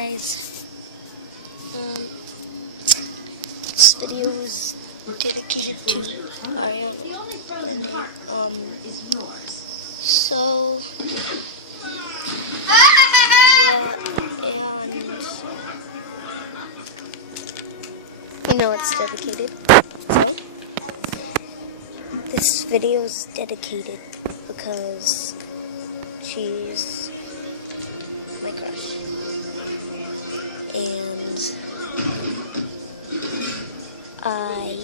guys. This video is dedicated to Ariana. The only frozen heart is yours. So, and you know it's dedicated. This video is dedicated because she's my crush. And I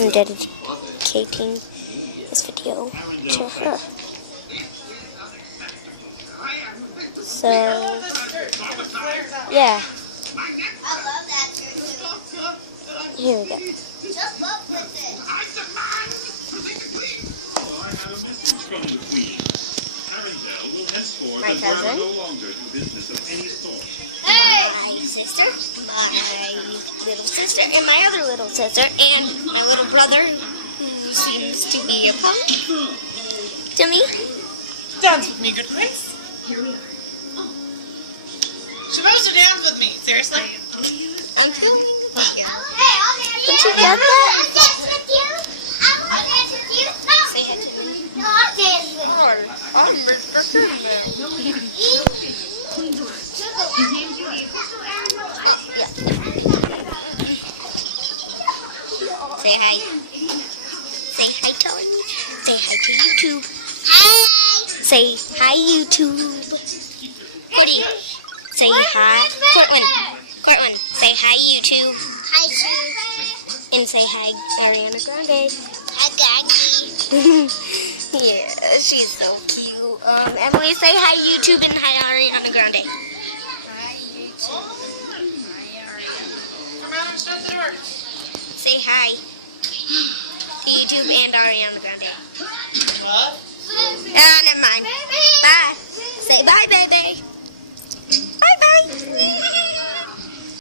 am dedicating this video to her. So, yeah. Here we go. Just up with it. My cousin, my sister, my little sister, and my other little sister, and my little brother, who seems to be a punk to me. Dance with me, good Grace. Here we are. Supposed to dance with me, seriously? I'm filming the video. Hey, I'll dance Don't you with get you. that? I'll dance with you. I'll dance with you. No. Say hi to me. No, I'll dance with you. I'm Rich Person, man. Clean doors. His name's Yuri. Yeah. Say hi. Say hi, Tony. Say hi to YouTube. Hi. Say hi, YouTube. Woody. Say hi. Cortland. Say hi, YouTube. Hi, Sue. And say hi, Ariana Grande. Hi, Gaggy. Yeah, she's so cute. Emily, say hi, YouTube, and hi, Ariana Grande. Hi, YouTube. Hi, Ariana. Come out and shut the door. Say hi to YouTube and Ariana Grande. What? Never mind. Bye. Say bye, baby.